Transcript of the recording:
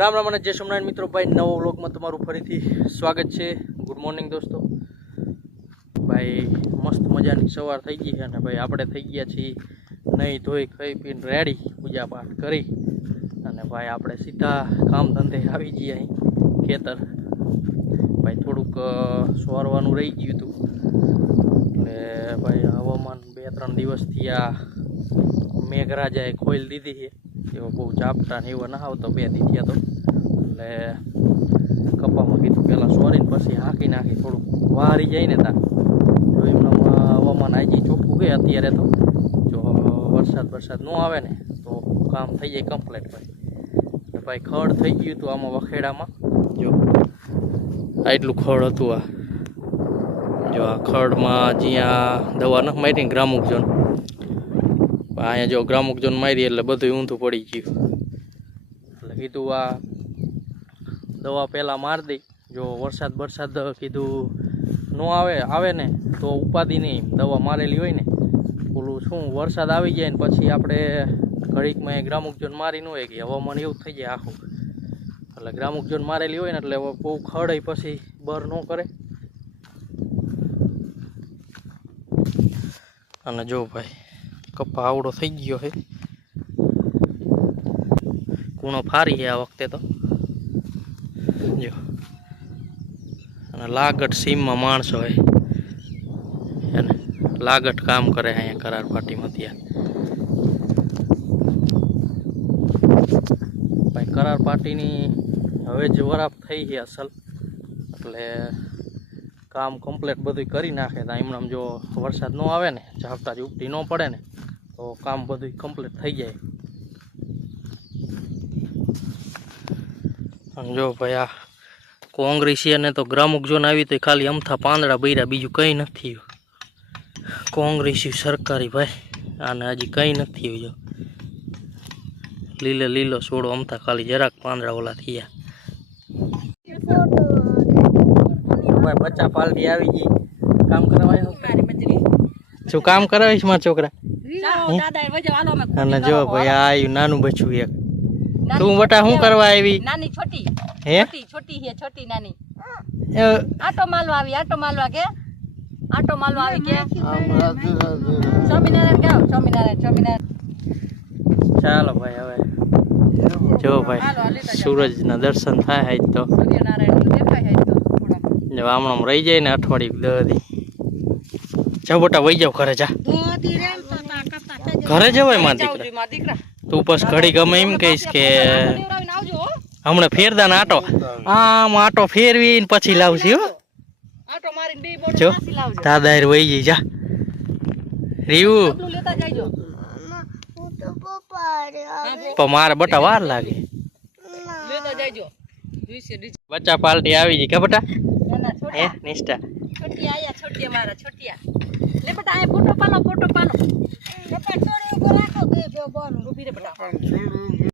રામ રામ અને જય સોમનારાયણ મિત્રો, ભાઈ, નવો વ્લોગમાં તમારું ફરીથી સ્વાગત છે. ગુડ મોર્નિંગ દોસ્તો. ભાઈ, મસ્ત મજાની સવાર થઈ ગઈ છે અને ભાઈ, આપણે થઈ ગયા છીએ નહીં ધોઈ, ખાઈ પીને રેડી, પૂજા પાઠ કરી. અને ભાઈ, આપણે સીધા કામ ધંધે આવી જઈએ અહીં, ખેતર. ભાઈ, થોડુંક સવારવાનું રહી ગયું હતું. એટલે ભાઈ, હવામાન બે ત્રણ દિવસથી આ મેઘરાજાએ ખોઈલ દીધી છે. એવો બહુ ચાપટા ને એવો ના આવતો બે દી થયા તો. એટલે કપામાં કીધું પહેલાં સોરીને પછી હાંકી નાખી, થોડુંક વારી જાય ને ત્યાં જો એમનામાં હવામાન આજી ચોખ્ખું ગઈ અત્યારે તો. જો વરસાદ વરસાદ ન આવે ને, તો કામ થઈ જાય કમ્પ્લેટ ભાઈ. ભાઈ ખડ થઈ ગયું હતું આમાં વખેડામાં. જો, આટલું ખડ હતું આ. જો આ ખડમાં જ્યાં દવા ન મારી ને ગ્રામુકજન અહીંયા જો ગ્રામુકજન મારી એટલે બધું ઊંધું પડી ગયું. એટલે કીધું આ દવા પહેલાં મારી દઈ જો વરસાદ વરસાદ કીધું ન આવે આવે ને તો ઉપાધિ નહીં દવા મારેલી હોય ને, ઓલું શું, વરસાદ આવી જાય ને પછી આપણે ઘડીકમાં એ ગ્રામુકજન મારી ન હોય કે હવામાન એવું થઈ જાય આખું. એટલે ગ્રામુકજન મારેલી હોય ને એટલે બહુ ખડે પછી બર ન કરે. અને જો ભાઈ કપા આવડો થઈ ગયો છે. કૂણો ફારી છે આ વખતે તો. જો. અને લાગટ સીમમાં માણસો હોય. એને લાગટ કામ કરે અહીંયા કરાર પાર્ટીમાં ત્યાં. ભાઈ, કરાર પાર્ટીની હવે જ વરાપ થઈ છે અસલ. એટલે કામ કમ્પ્લીટ બધું કરી નાખે. તો એમનામ જો વરસાદ ન આવે ને ઝાપટા ઉપટી ન પડે ને તો કામ બધું કમ્પ્લીટ થઈ જાય. જો ભાઈ આ કોંગ્રેસી અને તો ગ્રામુક ઝોન આવી તો ખાલી અમથા પાંદડા બૈરા બીજું કંઈ નથી. કોંગ્રેસી સરકારી ભાઈ આને હજી કંઈ નથી જો. લીલો લીલો છોડો અમથા ખાલી જરાક પાંદડા ઓલા થયા. ભાઈ બચ્ચા પાલટી આવી ગઈ. કામ કરવા શું કામ કરાવીશ મારા છોકરા? અને જો ભાઈ આ આવ્યું નાનું બચ્ચું એક. તું બટા શું કરવા આવી? નાની છોટી. હે? છોટી છોટી હે છોટી નાની. આટો માલવા આવી આટો માલવા કે? આટો માલવા આવી કે? સ્વામિનારાયણ ગાવ સ્વામિનારાયણ સ્વામિનારાયણ. ચાલો ભાઈ હવે. જો ભાઈ સૂરજના દર્શન થાય આજ તો. સૂર્યનારાયણ દેખાય છે તો થોડા જો આમણામ રહી જાય ને અઠવાડિયું દદી જાઓ બટા વહી જાવ ઘરે જા. ઘરે જવાયમાં દીકરા? તું બસ ઘડી ગમે એમ કહીશ કે હમણાં ફેરદા ને આટો. આમ આટો ફેરવી પછી લાવશી હો. જો દાદા વહી જઈ જા. રીવું. પણ મારે બટા વાર લાગે. બચ્ચા પાલટી આવી ગઈ કે બટા? હે નિષ્ઠા. છોટી આયા છોટિયા મારા છોટિયા. લે બેટા આ ફોટો પાલો ફોટો પાલો ઊભી રે બેટા.